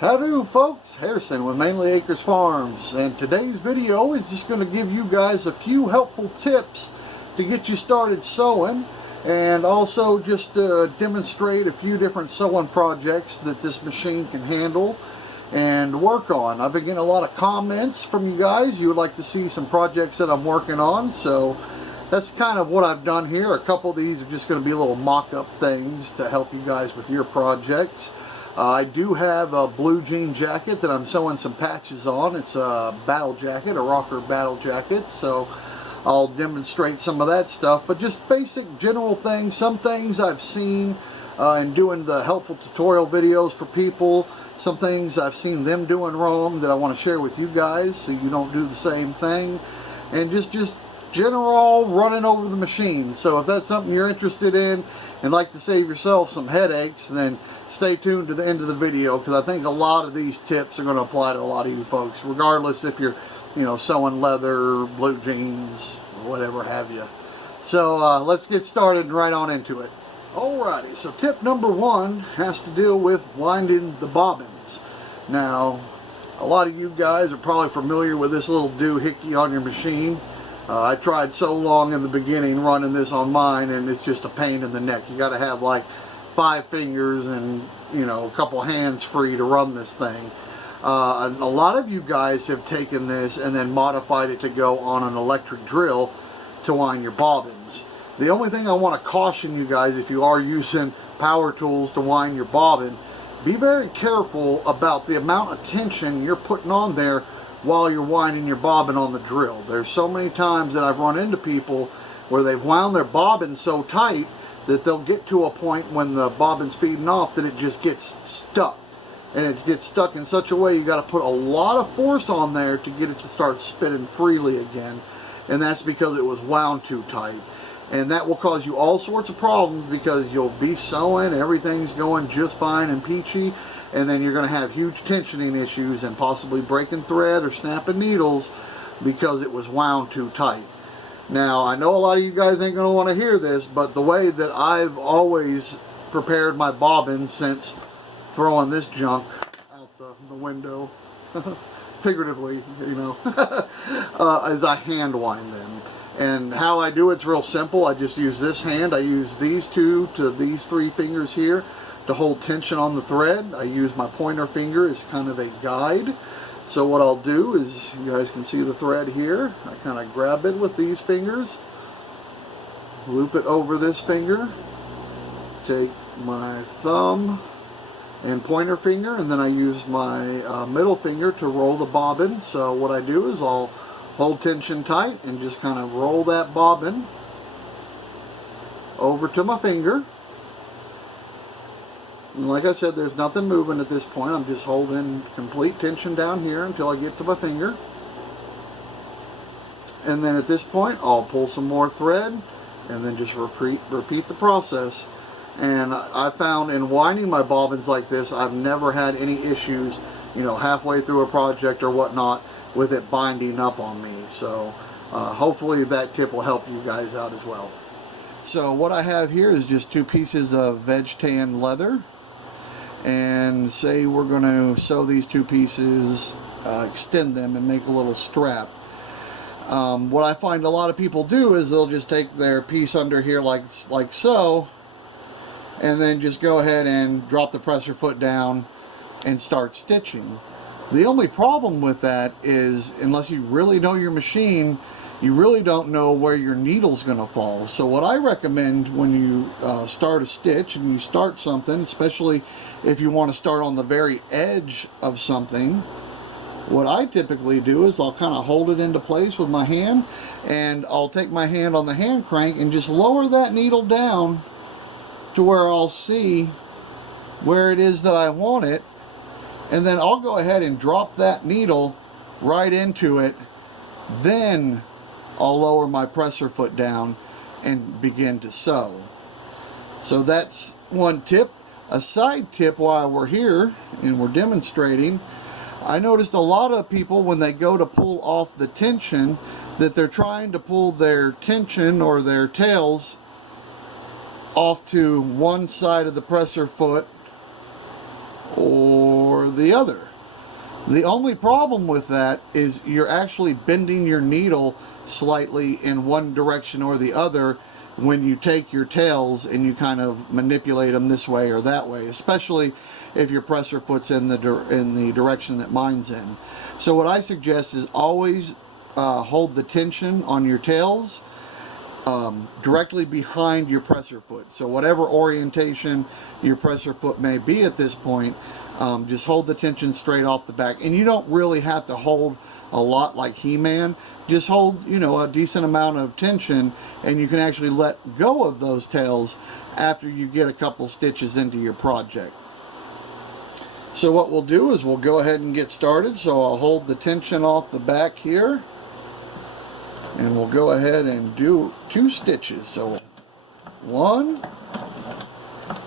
Howdy folks, Harrison with Mainely Acres Farms, and today's video is just going to give you guys a few helpful tips to get you started sewing, and also just demonstrate a few different sewing projects that this machine can handle and work on. I've been getting a lot of comments from you guys. You would like to see some projects that I'm working on, so that's kind of what I've done here. A couple of these are just going to be little mock-up things to help you guys with your projects. I do have a blue jean jacket that I'm sewing some patches on. It's a battle jacket, a rocker battle jacket, so I'll demonstrate some of that stuff, but just basic general things. Some things I've seen in doing the helpful tutorial videos for people, some things I've seen them doing wrong that I want to share with you guys so you don't do the same thing, and just general running over the machine. So if that's something you're interested in and like to save yourself some headaches, then stay tuned to the end of the video, because I think a lot of these tips are going to apply to a lot of you folks, regardless if you're, sewing leather, blue jeans, or whatever have you. So let's get started and right on into it. Alrighty, so tip number one has to deal with winding the bobbins. Now, a lot of you guys are probably familiar with this little doohickey on your machine. I tried so long in the beginning running this on mine, and it's just a pain in the neck. You got to have like 5 fingers and a couple hands free to run this thing. A lot of you guys have taken this and then modified it to go on an electric drill to wind your bobbins. The only thing I want to caution you guys, if you are using power tools to wind your bobbin, be very careful about the amount of tension you're putting on there while you're winding your bobbin on the drill. There's so many times that I've run into people where they've wound their bobbin so tight that they'll get to a point when the bobbin's feeding off that it just gets stuck. And it gets stuck in such a way you got to put a lot of force on there to get it to start spinning freely again. And that's because it was wound too tight. And that will cause you all sorts of problems, because you'll be sewing, everything's going just fine and peachy, and then you're going to have huge tensioning issues and possibly breaking thread or snapping needles because it was wound too tight. Now, I know a lot of you guys ain't going to want to hear this, but the way that I've always prepared my bobbin since throwing this junk out the window, figuratively, is I hand wind them. And how I do it's real simple. I just use this hand. I use these 2 to these 3 fingers here to hold tension on the thread. I use my pointer finger as kind of a guide. So what I'll do is, you guys can see the thread here. I kind of grab it with these fingers, loop it over this finger, take my thumb and pointer finger, and then I use my middle finger to roll the bobbin. So what I do is I'll hold tension tight and just kind of roll that bobbin over to my finger. And like I said, there's nothing moving at this point. I'm just holding complete tension down here until I get to my finger. And then at this point, I'll pull some more thread and then just repeat the process. And I found in winding my bobbins like this, I've never had any issues, halfway through a project or whatnot, with it binding up on me. So hopefully that tip will help you guys out as well. So what I have here is just 2 pieces of veg tan leather, and say we're going to sew these 2 pieces, extend them and make a little strap. What I find a lot of people do is they'll just take their piece under here like so, and then just go ahead and drop the presser foot down and start stitching. The only problem with that is, unless you really know your machine, you really don't know where your needle's going to fall. So what I recommend when you start a stitch and you start something, especially if you want to start on the very edge of something, what I typically do is I'll kind of hold it into place with my hand, and I'll take my hand on the hand crank and just lower that needle down to where I'll see where it is that I want it, and then I'll go ahead and drop that needle right into it. Then I'll lower my presser foot down and begin to sew. So that's one tip. A side tip while we're here and we're demonstrating, I noticed a lot of people, when they go to pull off the tension, that they're trying to pull their tension or their tails off to one side of the presser foot or to the other. The only problem with that is you're actually bending your needle slightly in one direction or the other when you take your tails and you kind of manipulate them this way or that way, especially if your presser foot's in the direction that mine's in. So what I suggest is always hold the tension on your tails directly behind your presser foot. So whatever orientation your presser foot may be at this point, just hold the tension straight off the back. And you don't really have to hold a lot like He-Man. Just hold, you know, a decent amount of tension, and you can actually let go of those tails after you get a couple stitches into your project. So what we'll do is we'll go ahead and get started. So I'll hold the tension off the back here, and we'll go ahead and do 2 stitches. So 1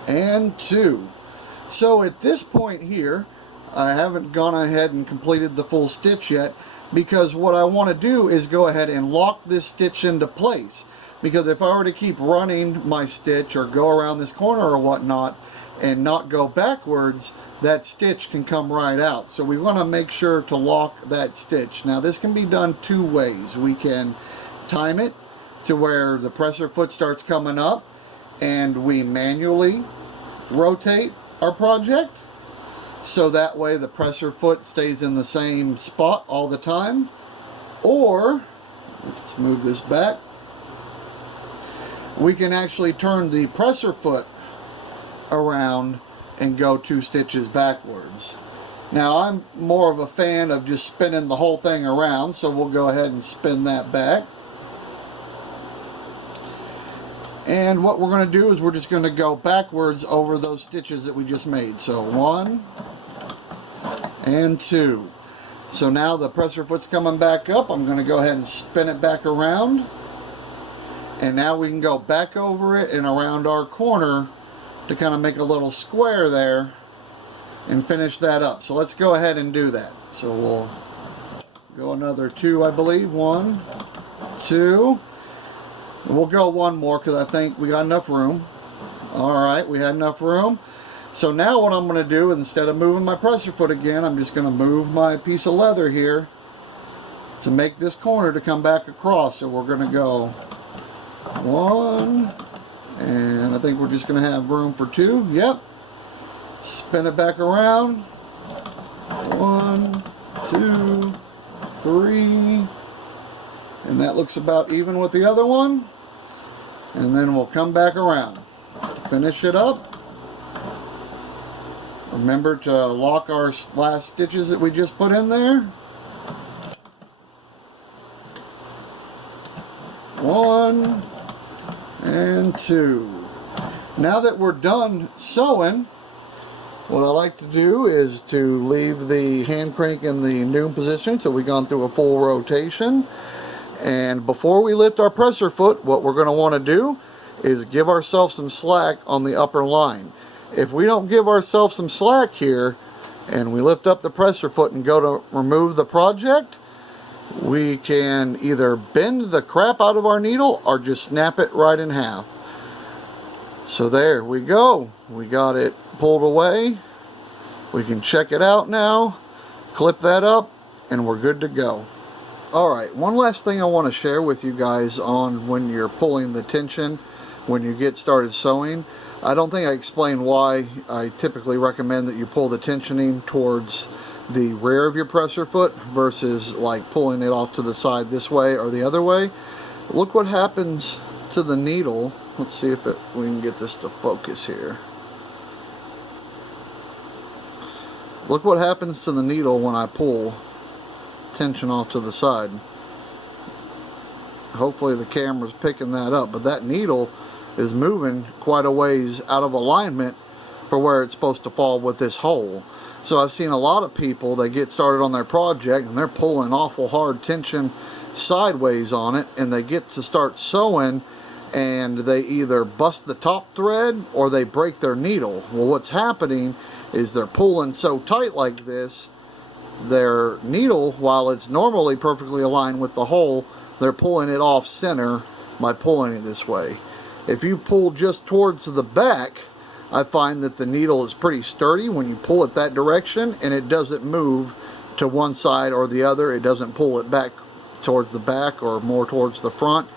and 2. So at this point here, I haven't gone ahead and completed the full stitch yet, because what I want to do is go ahead and lock this stitch into place. Because if I were to keep running my stitch or go around this corner or whatnot and not go backwards, that stitch can come right out. So we want to make sure to lock that stitch. Now this can be done 2 ways. We can time it to where the presser foot starts coming up and we manually rotate our project, so that way the presser foot stays in the same spot all the time. Or, let's move this back, we can actually turn the presser foot around and go 2 stitches backwards. Now I'm more of a fan of just spinning the whole thing around, so we'll go ahead and spin that back. And what we're going to do is we're just going to go backwards over those stitches that we just made. So 1 and 2. So now the presser foot's coming back up. I'm going to go ahead and spin it back around. And now we can go back over it and around our corner to kind of make a little square there and finish that up. So let's go ahead and do that. So we'll go another 2, I believe. 1, 2. We'll go 1 more because I think we got enough room. Alright, we had enough room. So now what I'm going to do, instead of moving my presser foot again, I'm just going to move my piece of leather here to make this corner to come back across. So we're going to go 1, and I think we're just going to have room for 2. Yep. Spin it back around. 1, 2, 3. And that looks about even with the other one. And then we'll come back around. Finish it up. Remember to lock our last stitches that we just put in there. 1 and 2. Now that we're done sewing, what I like to do is to leave the hand crank in the noon position so we've gone through a full rotation. And before we lift our presser foot, what we're going to want to do is give ourselves some slack on the upper line. If we don't give ourselves some slack here and we lift up the presser foot and go to remove the project, we can either bend the crap out of our needle or just snap it right in half. So there we go. We got it pulled away. We can check it out now, clip that up, and we're good to go. Alright, one last thing I want to share with you guys on when you're pulling the tension when you get started sewing. I don't think I explained why I typically recommend that you pull the tensioning towards the rear of your presser foot versus like pulling it off to the side this way or the other way. Look what happens to the needle. Let's see if we can get this to focus here. Look what happens to the needle when I pull tension off to the side. Hopefully the camera's picking that up, but that needle is moving quite a ways out of alignment for where it's supposed to fall with this hole. So I've seen a lot of people, they get started on their project and they're pulling awful hard tension sideways on it, and they get to start sewing and they either bust the top thread or they break their needle. Well, what's happening is they're pulling so tight like this, their needle, while it's normally perfectly aligned with the hole, they're pulling it off center by pulling it this way. If you pull just towards the back, I find that the needle is pretty sturdy when you pull it that direction, and it doesn't move to one side or the other. It doesn't pull it back towards the back or more towards the front.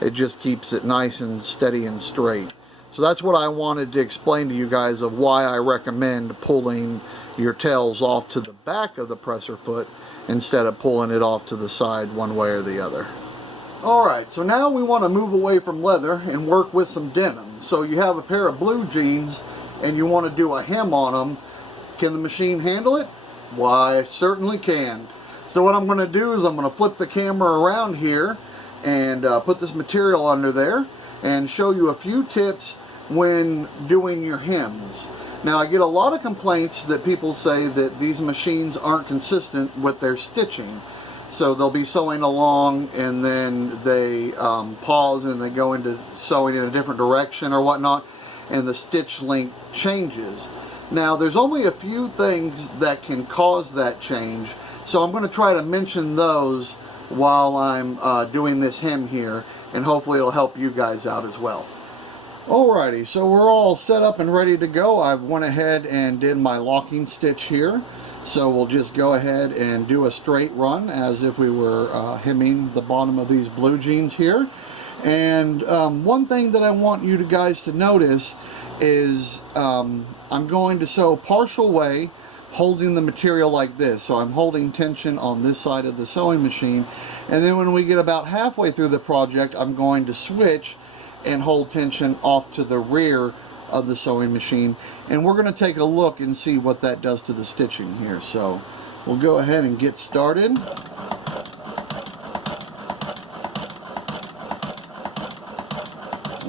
It just keeps it nice and steady and straight. So that's what I wanted to explain to you guys of why I recommend pulling your tails off to the back of the presser foot instead of pulling it off to the side one way or the other. Alright, so now we want to move away from leather and work with some denim. So you have a pair of blue jeans and you want to do a hem on them. Can the machine handle it? Why, it certainly can. So what I'm going to do is I'm going to flip the camera around here and put this material under there and show you a few tips when doing your hems. Now, I get a lot of complaints that people say that these machines aren't consistent with their stitching. So they'll be sewing along and then they pause and they go into sewing in a different direction or whatnot, and the stitch length changes. Now, there's only a few things that can cause that change, so I'm going to try to mention those while I'm doing this hem here, and hopefully it'll help you guys out as well. Alrighty, so we're all set up and ready to go. I've went ahead and did my locking stitch here, so we'll just go ahead and do a straight run as if we were hemming the bottom of these blue jeans here. And one thing that I want you guys to notice is I'm going to sew partial way holding the material like this. So I'm holding tension on this side of the sewing machine, and then when we get about halfway through the project, I'm going to switch and hold tension off to the rear of the sewing machine, and we're going to take a look and see what that does to the stitching here. So we'll go ahead and get started.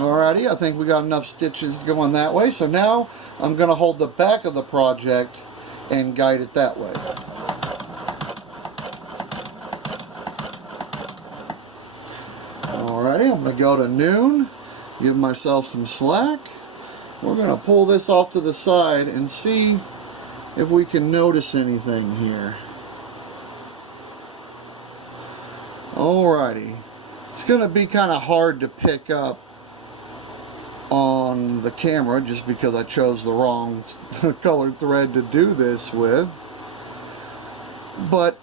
Alrighty, I think we got enough stitches going that way, so now I'm going to hold the back of the project and guide it that way. Alrighty, I'm going to go to noon, give myself some slack. We're going to pull this off to the side and see if we can notice anything here. Alrighty, it's going to be kind of hard to pick up on the camera just because I chose the wrong colored thread to do this with, but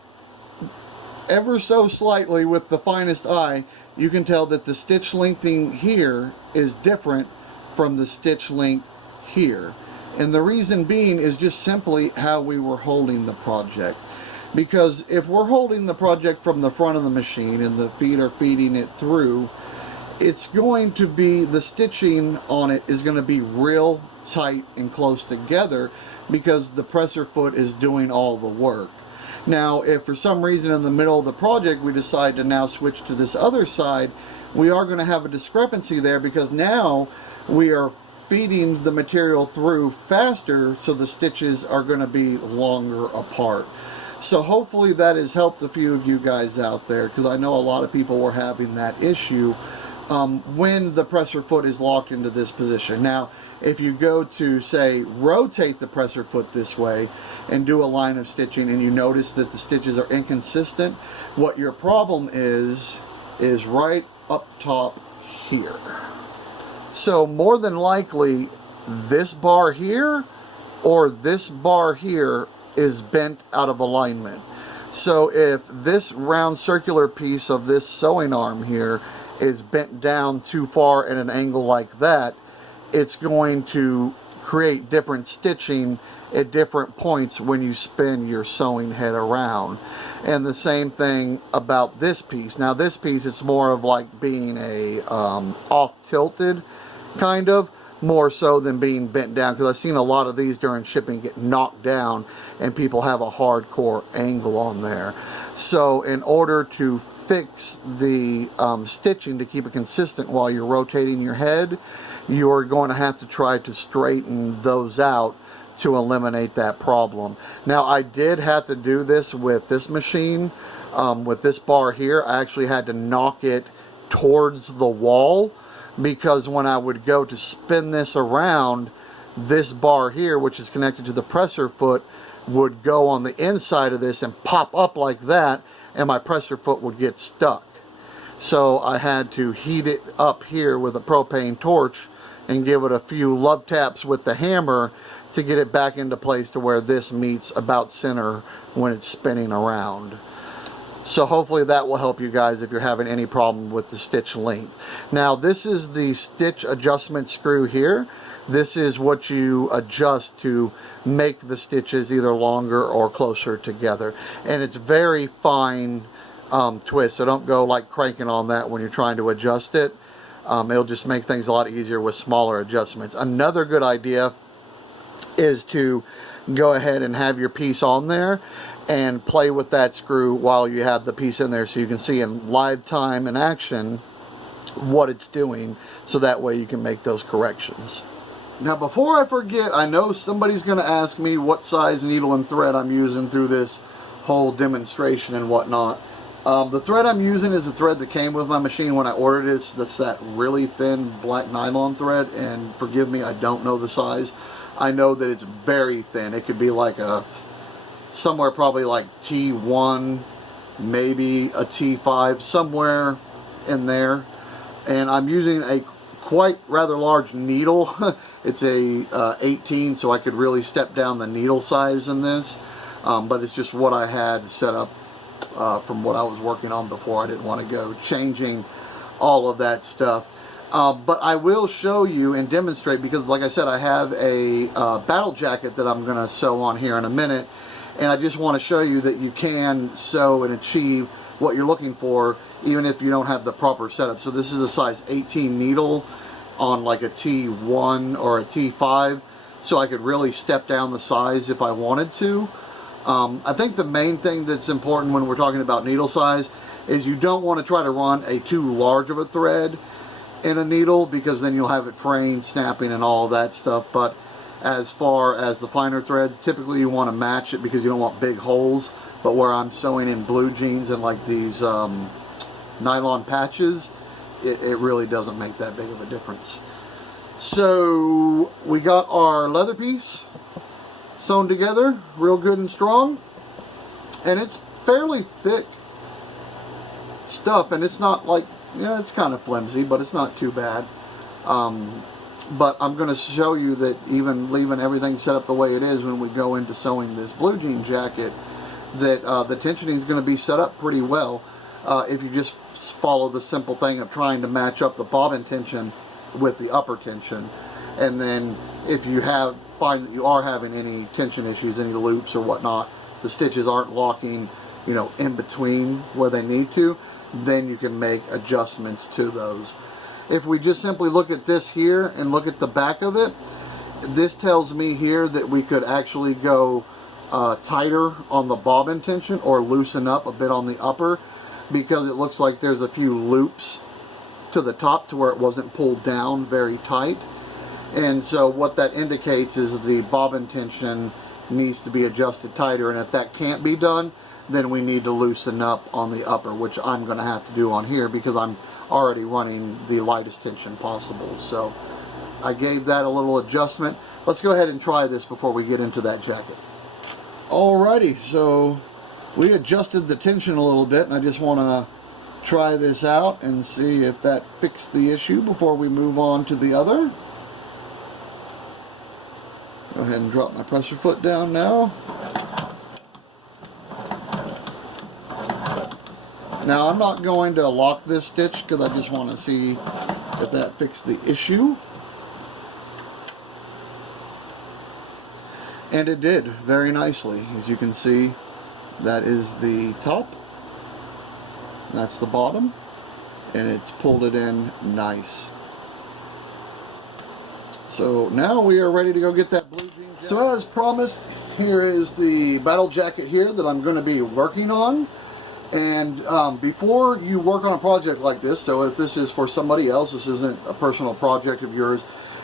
ever so slightly with the finest eye you can tell that the stitch lengthening here is different from the stitch length here, and the reason being is just simply how we were holding the project. Because if we're holding the project from the front of the machine and the feet are feeding it through, it's going to be, the stitching on it is going to be real tight and close together because the presser foot is doing all the work. Now, if for some reason in the middle of the project we decide to now switch to this other side, we are going to have a discrepancy there because now we are feeding the material through faster, so the stitches are going to be longer apart. So hopefully that has helped a few of you guys out there, because I know a lot of people were having that issue when the presser foot is locked into this position. Now, if you go to, say, rotate the presser foot this way and do a line of stitching and you notice that the stitches are inconsistent, what your problem is right up top here. So more than likely this bar here or this bar here is bent out of alignment. So if this round circular piece of this sewing arm here is bent down too far at an angle like that, it's going to create different stitching at different points when you spin your sewing head around. And the same thing about this piece. Now this piece, it's more of like being a off-tilted kind of, more so than being bent down, because I've seen a lot of these during shipping get knocked down and people have a hardcore angle on there. So in order to fix the stitching to keep it consistent while you're rotating your head, you're going to have to try to straighten those out to eliminate that problem. Now, I did have to do this with this machine. With this bar here, I actually had to knock it towards the wall, because when I would go to spin this around, this bar here, which is connected to the presser foot, would go on the inside of this and pop up like that, and my presser foot would get stuck. So I had to heat it up here with a propane torch and give it a few love taps with the hammer to get it back into place to where this meets about center when it's spinning around. So hopefully that will help you guys if you're having any problem with the stitch length. Now this is the stitch adjustment screw here. This is what you adjust to make the stitches either longer or closer together. And it's very fine twist, so don't go like cranking on that when you're trying to adjust it. It'll just make things a lot easier with smaller adjustments. Another good idea is to go ahead and have your piece on there and play with that screw while you have the piece in there, so you can see in live time and action what it's doing, so that way you can make those corrections. Now before I forget, I know somebody's going to ask me what size needle and thread I'm using through this whole demonstration and whatnot. The thread I'm using is the thread that came with my machine when I ordered it. That's that really thin black nylon thread, and forgive me, I don't know the size. I know that it's very thin. It could be like somewhere probably like T1, maybe a T5, somewhere in there. And I'm using a quite rather large needle. It's a 18, so I could really step down the needle size in this. But it's just what I had set up from what I was working on before. I didn't want to go changing all of that stuff. But I will show you and demonstrate, because like I said, I have a battle jacket that I'm going to sew on here in a minute. And I just want to show you that you can sew and achieve what you're looking for even if you don't have the proper setup. So this is a size 18 needle on like a T1 or a T5, so I could really step down the size if I wanted to. I think the main thing that's important when we're talking about needle size is you don't want to try to run a too large of a thread in a needle, because then you'll have it fraying, snapping, and all that stuff. But as far as the finer thread, typically you want to match it because you don't want big holes. But where I'm sewing in blue jeans and like these nylon patches, it really doesn't make that big of a difference. So we got our leather piece sewn together real good and strong, and it's fairly thick stuff, and it's not like, yeah, it's kind of flimsy, but it's not too bad. But I'm going to show you that even leaving everything set up the way it is when we go into sewing this blue jean jacket, that the tensioning is going to be set up pretty well if you just follow the simple thing of trying to match up the bobbin tension with the upper tension. And then if you find that you are having any tension issues, any loops or whatnot, the stitches aren't locking, you know, in between where they need to, then you can make adjustments to those. If we just simply look at this here and look at the back of it, this tells me here that we could actually go tighter on the bobbin tension or loosen up a bit on the upper, because it looks like there's a few loops to the top to where it wasn't pulled down very tight. And so what that indicates is the bobbin tension needs to be adjusted tighter, and if that can't be done, then we need to loosen up on the upper, which I'm going to have to do on here because I'm already running the lightest tension possible. So I gave that a little adjustment. Let's go ahead and try this before we get into that jacket. Alrighty, so we adjusted the tension a little bit, and I just want to try this out and see if that fixed the issue before we move on to the other. Go ahead and drop my presser foot down now. Now I'm not going to lock this stitch because I just want to see if that fixed the issue. And it did very nicely. As you can see, that is the top, that's the bottom, and it's pulled it in nice. So now we are ready to go get that blue jean jacket. So as promised, here is the battle jacket here that I'm going to be working on. And before you work on a project like this, so if this is for somebody else, this isn't a personal project of yours,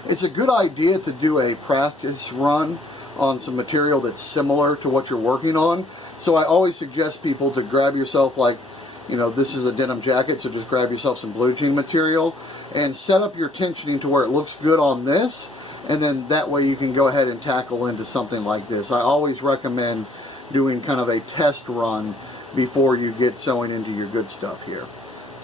it's a good idea to do a practice run on some material that's similar to what you're working on. So I always suggest people to grab yourself, like, you know, this is a denim jacket, so just grab yourself some blue jean material and set up your tensioning to where it looks good on this, and then that way you can go ahead and tackle into something like this. I always recommend doing kind of a test run before you get sewing into your good stuff here.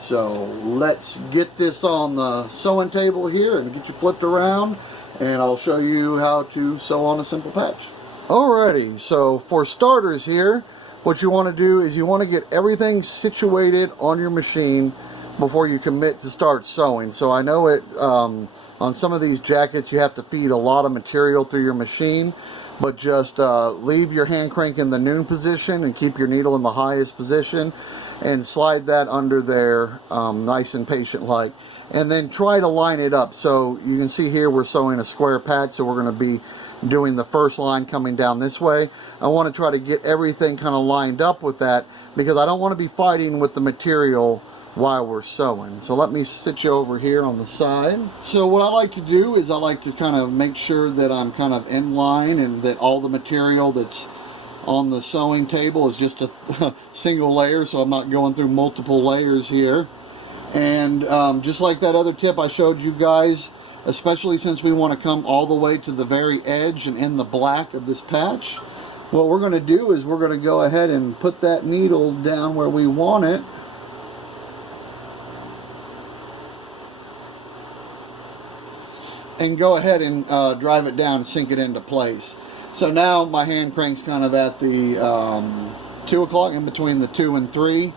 So let's get this on the sewing table here and get you flipped around, and I'll show you how to sew on a simple patch. Alrighty, so for starters here, what you want to do is you want to get everything situated on your machine before you commit to start sewing. So I know it on some of these jackets you have to feed a lot of material through your machine, but just leave your hand crank in the noon position and keep your needle in the highest position and slide that under there nice and patient like, and then try to line it up. So you can see here we're sewing a square patch, so we're going to be doing the first line coming down this way. I want to try to get everything kind of lined up with that because I don't want to be fighting with the material while we're sewing. So let me sit you over here on the side. So what I like to do is I like to kind of make sure that I'm kind of in line and that all the material that's on the sewing table is just a single layer, so I'm not going through multiple layers here. And just like that other tip I showed you guys, especially since we want to come all the way to the very edge and in the black of this patch, what we're going to do is we're going to go ahead and put that needle down where we want it, and go ahead and drive it down and sink it into place. So now my hand crank's kind of at the 2 o'clock, in between the 2 and 3,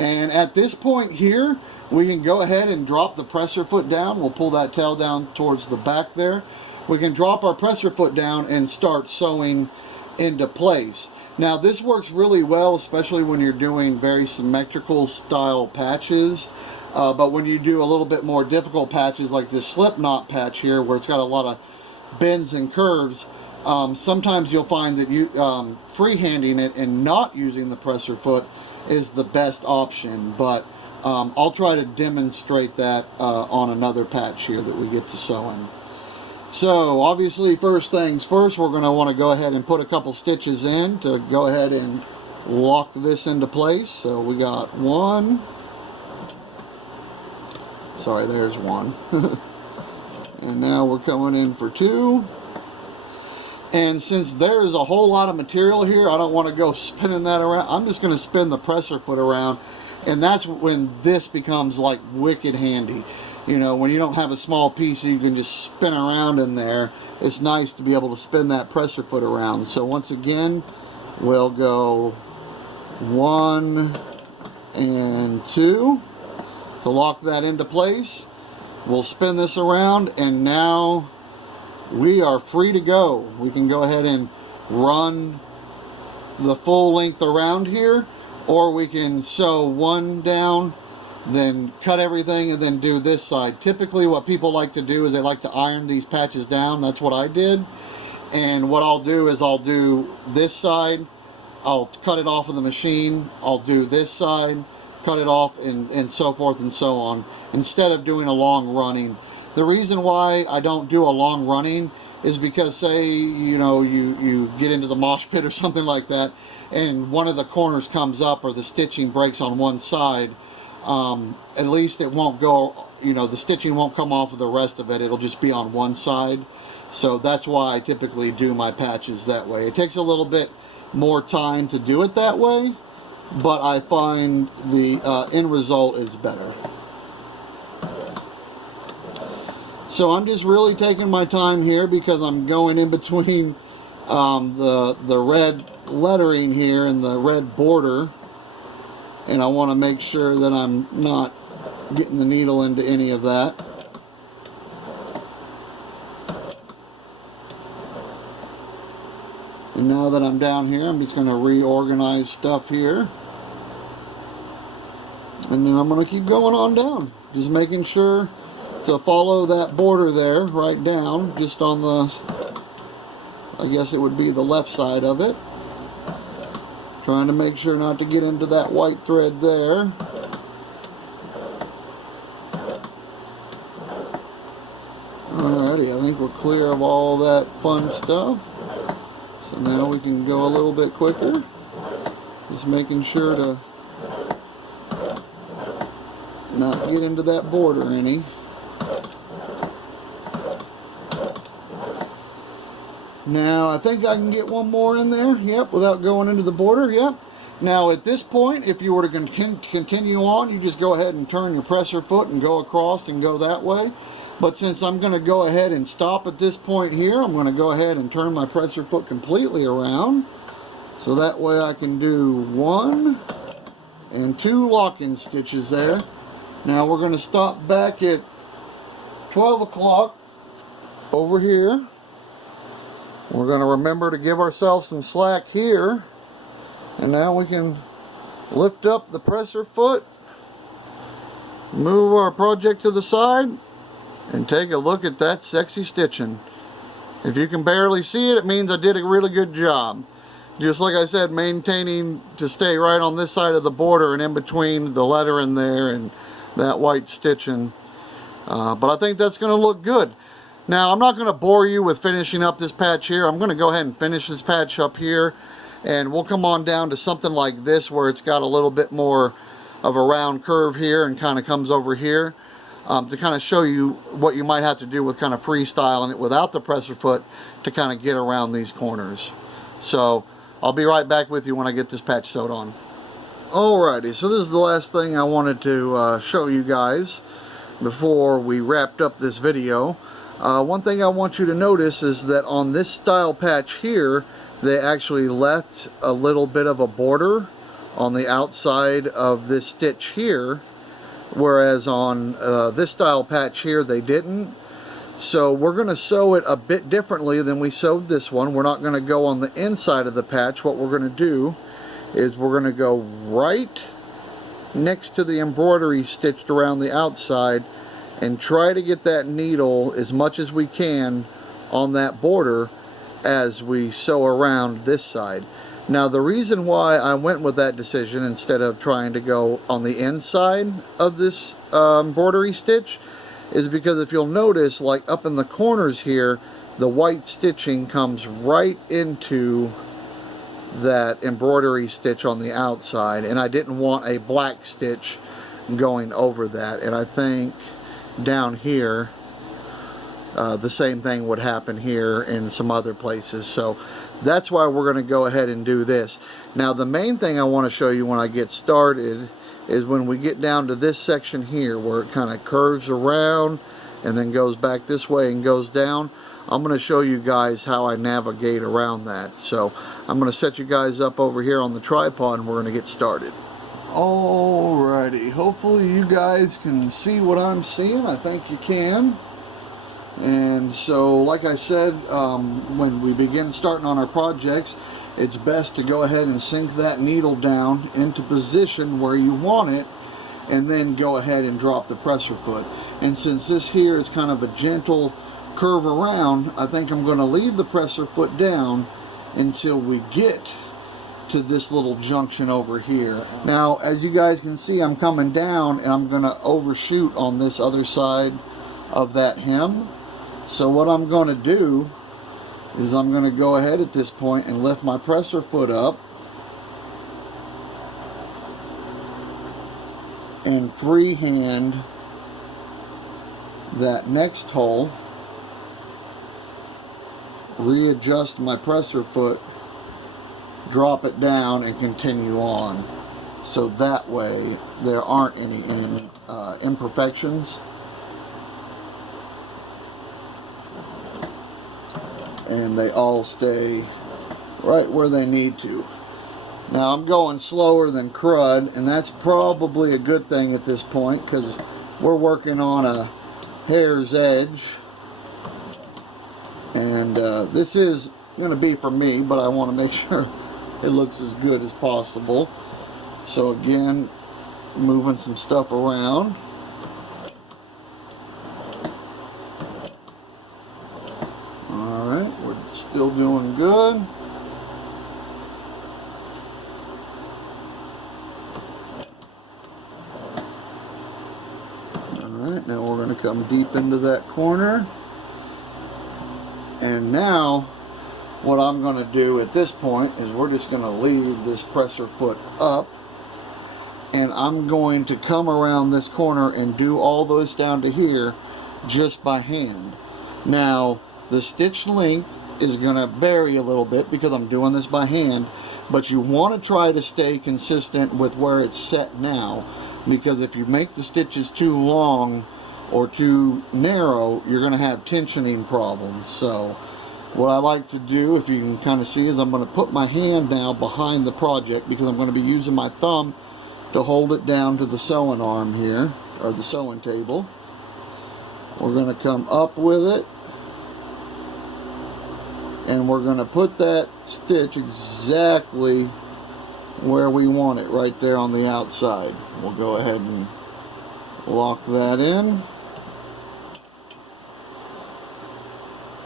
and at this point here we can go ahead and drop the presser foot down. We'll pull that tail down towards the back there. We can drop our presser foot down and start sewing into place. Now this works really well, especially when you're doing very symmetrical style patches. But when you do a little bit more difficult patches like this slip knot patch here, where it's got a lot of bends and curves, sometimes you'll find that you freehanding it and not using the presser foot is the best option. But I'll try to demonstrate that on another patch here that we get to sew in. So obviously, first things first, we're going to want to go ahead and put a couple stitches in to go ahead and lock this into place. So we got one. Sorry, there's one. And now we're coming in for 2. And since there is a whole lot of material here, I don't want to go spinning that around. I'm just going to spin the presser foot around, and that's when this becomes like wicked handy. You know, when you don't have a small piece you can just spin around in there, it's nice to be able to spin that presser foot around. So once again, we'll go 1 and 2 to lock that into place. We'll spin this around, and now we are free to go. We can go ahead and run the full length around here, or we can sew one down, then cut everything, and then do this side. Typically what people like to do is they like to iron these patches down. That's what I did. And what I'll do is I'll do this side, I'll cut it off of the machine, I'll do this side, cut it off, and so forth and so on, instead of doing a long running. The reason why I don't do a long running is because, say, you know, you get into the mosh pit or something like that, and one of the corners comes up or the stitching breaks on one side, at least it won't go, you know, the stitching won't come off of the rest of it. It'll just be on one side. So that's why I typically do my patches that way. It takes a little bit more time to do it that way, but I find the end result is better. So I'm just really taking my time here because I'm going in between the red lettering here and the red border, and I want to make sure that I'm not getting the needle into any of that. And now that I'm down here, I'm just going to reorganize stuff here. And then I'm going to keep going on down, just making sure to follow that border there right down, just on the, I guess it would be the left side of it. Trying to make sure not to get into that white thread there. Alrighty, I think we're clear of all that fun stuff. So now we can go a little bit quicker. Just making sure to not get into that border any. Now I think I can get one more in there, yep, without going into the border, yep. Now at this point, if you were to continue on, you just go ahead and turn your presser foot and go across and go that way. But since I'm going to go ahead and stop at this point here, I'm going to go ahead and turn my presser foot completely around. So that way I can do 1 and 2 lock-in stitches there. Now we're going to stop back at 12 o'clock over here. We're going to remember to give ourselves some slack here. And now we can lift up the presser foot, move our project to the side, and take a look at that sexy stitching. If you can barely see it, it means I did a really good job. Just like I said, maintaining to stay right on this side of the border and in between the lettering there and that white stitching. But I think that's going to look good. Now, I'm not going to bore you with finishing up this patch here. I'm going to go ahead and finish this patch up here, and we'll come on down to something like this where it's got a little bit more of a round curve here and kind of comes over here. To kind of show you what you might have to do with kind of freestyling it without the presser foot to kind of get around these corners. So I'll be right back with you when I get this patch sewed on. Alrighty, so this is the last thing I wanted to show you guys before we wrapped up this video. One thing I want you to notice is that on this style patch here, they actually left a little bit of a border on the outside of this stitch here, whereas on this style patch here they didn't. So we're going to sew it a bit differently than we sewed this one. We're not going to go on the inside of the patch. What we're going to do is we're going to go right next to the embroidery stitched around the outside and try to get that needle as much as we can on that border as we sew around this side. Now the reason why I went with that decision instead of trying to go on the inside of this embroidery stitch is because if you'll notice, like up in the corners here, the white stitching comes right into that embroidery stitch on the outside, and I didn't want a black stitch going over that. And I think down here the same thing would happen here in some other places. So that's why we're going to go ahead and do this. Now the main thing I want to show you when I get started is when we get down to this section here where it kind of curves around and then goes back this way and goes down. I'm going to show you guys how I navigate around that. So I'm going to set you guys up over here on the tripod and we're going to get started. Alrighty, hopefully you guys can see what I'm seeing. I think you can. And so like I said, when we begin starting on our projects, it's best to go ahead and sink that needle down into position where you want it and then go ahead and drop the presser foot. And since this here is kind of a gentle curve around, I think I'm going to leave the presser foot down until we get to this little junction over here. Now as you guys can see, I'm coming down and I'm going to overshoot on this other side of that hem. So what I'm going to do is I'm going to go ahead at this point and lift my presser foot up and freehand that next hole, readjust my presser foot, drop it down, and continue on. So that way there aren't any imperfections. And they all stay right where they need to. Now I'm going slower than crud, and that's probably a good thing at this point because we're working on a hair's edge. And this is going to be for me, but I want to make sure it looks as good as possible. So again, moving some stuff around. Alright, we're still doing good. Alright, now we're going to come deep into that corner. And now what I'm going to do at this point is we're just going to leave this presser foot up, and I'm going to come around this corner and do all those down to here just by hand. Now the stitch length is going to vary a little bit because I'm doing this by hand, but you want to try to stay consistent with where it's set now, because if you make the stitches too long or too narrow, you're going to have tensioning problems. So what I like to do, if you can kind of see, is I'm going to put my hand now behind the project, because I'm going to be using my thumb to hold it down to the sewing arm here, or the sewing table. We're going to come up with it, and we're going to put that stitch exactly where we want it, right there on the outside. We'll go ahead and lock that in.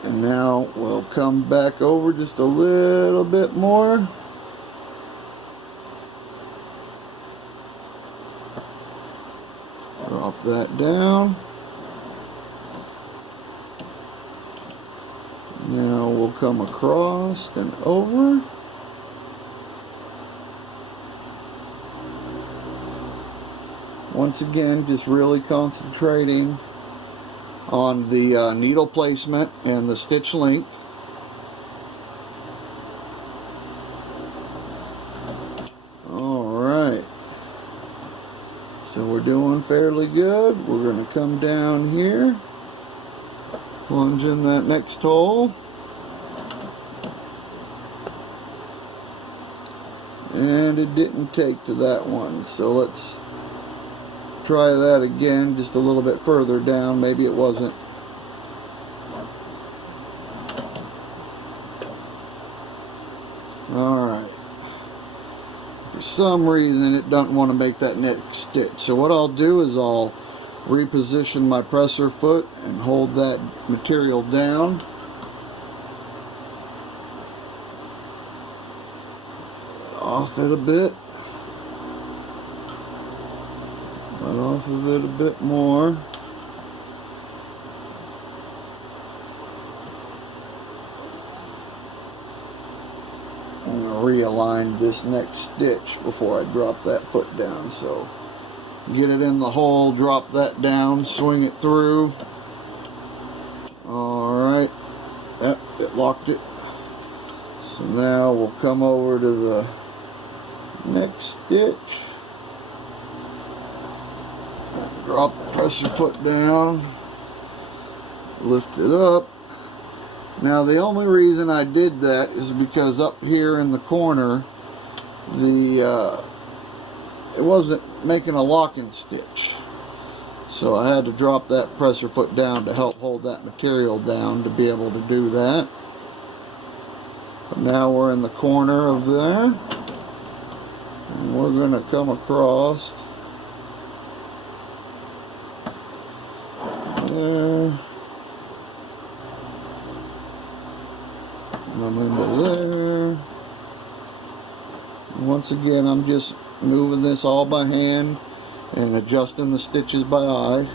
And now we'll come back over just a little bit more. Drop that down. Now we'll come across and over. Once again, just really concentrating on the needle placement and the stitch length. Alright, so we're doing fairly good. We're going to come down here, plunge in that next hole, and it didn't take to that one, so let's try that again just a little bit further down. Maybe it wasn't. Alright. For some reason it doesn't want to make that next stitch. So what I'll do is I'll reposition my presser foot and hold that material down. Off it a bit. Off of it a bit more. I'm going to realign this next stitch before I drop that foot down. So get it in the hole, drop that down, swing it through. Alright, yep, it locked it. So now we'll come over to the next stitch. Drop the presser foot down, lift it up. Now the only reason I did that is because up here in the corner, it wasn't making a locking stitch. So I had to drop that presser foot down to help hold that material down to be able to do that. But now we're in the corner of there, and we're going to come across. I'm into there. Once again, I'm just moving this all by hand and adjusting the stitches by eye.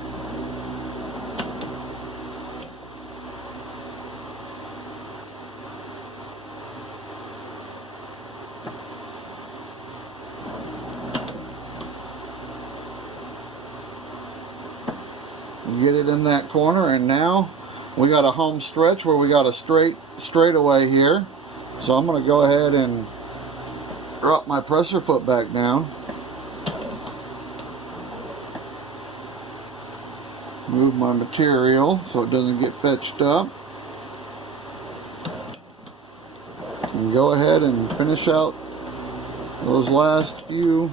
Get it in that corner, and now we got a home stretch where we got a straightaway here. So I'm going to go ahead and drop my presser foot back down, move my material so it doesn't get fetched up, and go ahead and finish out those last few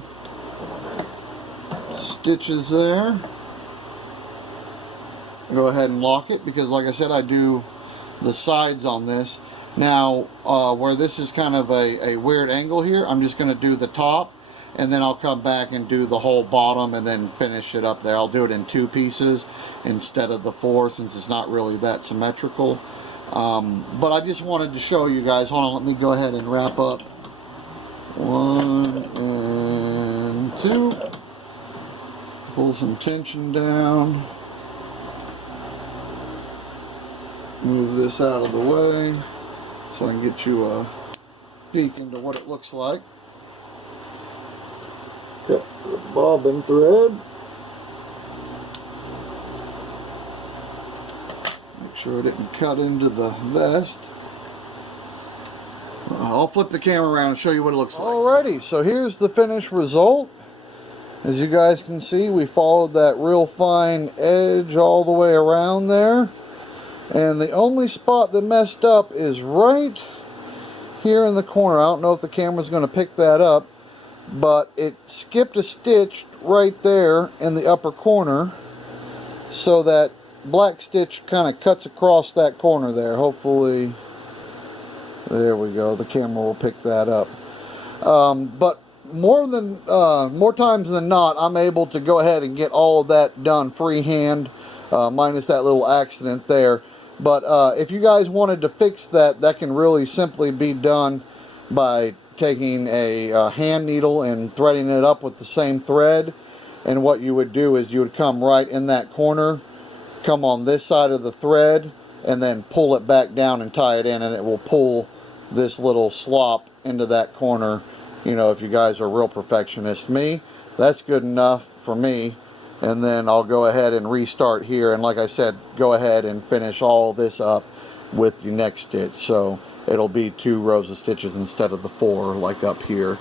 stitches there. Go ahead and lock it, because like I said, I do the sides on this. Now where this is kind of a weird angle here, I'm just going to do the top, and then I'll come back and do the whole bottom and then finish it up there. I'll do it in 2 pieces instead of the 4, since it's not really that symmetrical. But I just wanted to show you guys. Hold on, let me go ahead and wrap up. 1 and 2. Pull some tension down. Move this out of the way so I can get you a peek into what it looks like. Cut the bobbin thread. Make sure it didn't cut into the vest. I'll flip the camera around and show you what it looks like. Alrighty, so here's the finished result. As you guys can see, we followed that real fine edge all the way around there. And the only spot that messed up is right here in the corner. I don't know if the camera's going to pick that up, but it skipped a stitch right there in the upper corner, so that black stitch kind of cuts across that corner there. Hopefully, there we go, the camera will pick that up. But more times than not, I'm able to go ahead and get all of that done freehand, minus that little accident there. But if you guys wanted to fix that, that can really simply be done by taking a hand needle and threading it up with the same thread. And what you would do is you would come right in that corner, come on this side of the thread, and then pull it back down and tie it in, and it will pull this little slop into that corner. You know, if you guys are real perfectionist. Me, that's good enough for me. And then I'll go ahead and restart here, and like I said, go ahead and finish all this up with the next stitch. So it'll be 2 rows of stitches instead of the 4 like up here.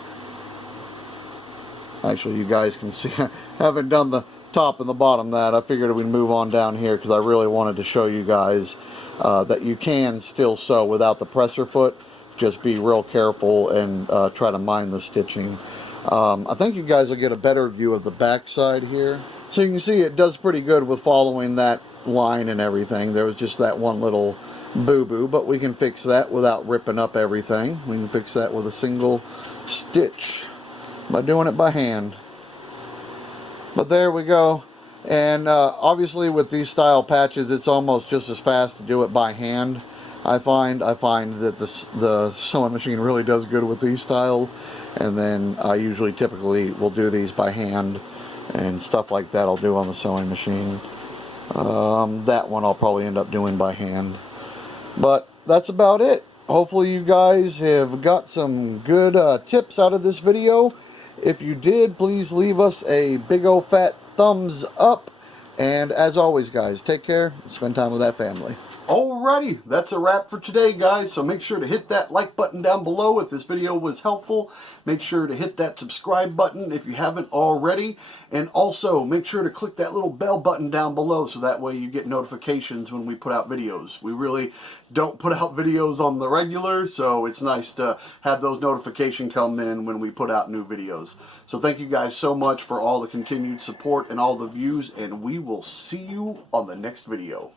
Actually, you guys can see I haven't done the top and the bottom of that. I figured we'd move on down here because I really wanted to show you guys that you can still sew without the presser foot. Just be real careful and try to mind the stitching. I think you guys will get a better view of the back side here. So you can see it does pretty good with following that line and everything. There was just that one little boo-boo, but we can fix that without ripping up everything. We can fix that with a single stitch by doing it by hand. But there we go. And obviously with these style patches, it's almost just as fast to do it by hand. I find that the sewing machine really does good with these style, and then I usually typically will do these by hand, and stuff like that I'll do on the sewing machine. That one I'll probably end up doing by hand. But that's about it. Hopefully you guys have got some good tips out of this video. If you did, please leave us a big old fat thumbs up. And as always, guys, take care and spend time with that family. Alrighty, that's a wrap for today, guys. So make sure to hit that like button down below if this video was helpful. Make sure to hit that subscribe button if you haven't already. And also make sure to click that little bell button down below so that way you get notifications when we put out videos. We really don't put out videos on the regular, so it's nice to have those notifications come in when we put out new videos. So thank you guys so much for all the continued support and all the views, and we will see you on the next video.